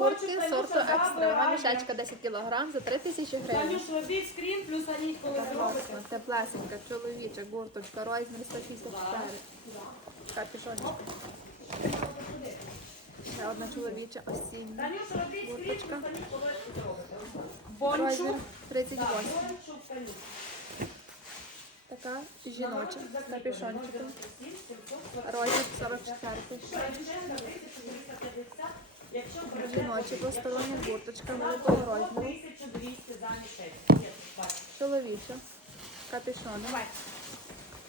куртки сорту екстра. Мішечка 10 кг за 3 тисячі гривень. Робіть скрін, плюс Аніть, коли зробите. Теплесенька, чоловіча, гурточка, розмір 154. Капішончик. Ще одна чоловіча осіння. Зробите. Розмір Бончук. 38. Бончук, Танюш. Така жіноча з капішончиком. Розмір 44. Якщо Жіночі двостороння курточка великого розміру. 1200 замість Чоловіча. Капішон.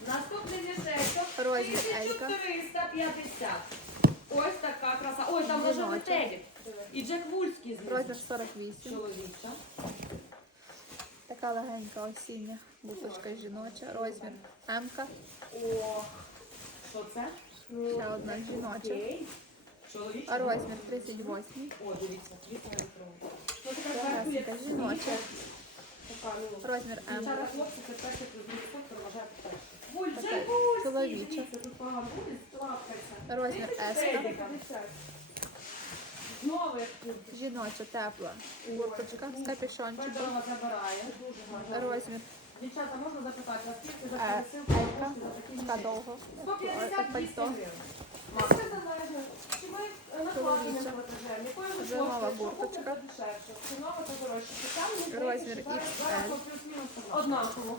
Наступний мішечок. Розмір Елька. 1350. Ось така краса. Ой, там Жіноча. метелік. І Джек Вульський з Розмір 48. чоловіча. Така легенька осіння курточка жіноча. Розмір М. О, що це? Ще одна жіноча. Розмір 38. О, дивіться, електронна. Ну, жіноча. Ну, Розмір М. Чоловіча. Розмір С. Жіноча тепла курточка з капюшончиком. Розмір Дівчата, можна запитати, а скільки за Е, довго. 150 Як пальто. Там не Розмір XL. Однаково.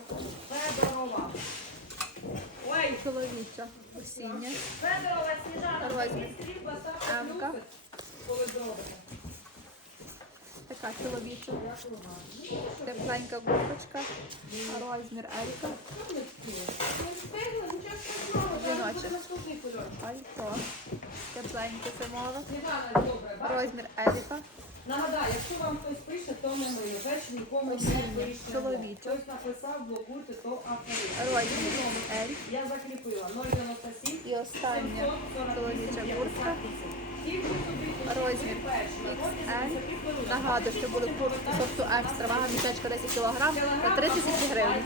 Чоловіча осіння. Розмір. М-ка. Така чоловіча. Тепленька курточка. Розмір Елька. Буде кульок. Пальто. Тепленьке бачите? Розмір Еліка. Нагадаю, якщо вам хтось пише, то не ми. Вже ж нікому не пише. чоловіче. Хтось написав, блокуйте, то апелюйте. Розмір Ель. Я закріпила 097 І остання чоловіча куртка. Розмір XL. Нагадую, що були куртки сорту екстра, вага мішечка 10 кг за 3 тисячі гривень.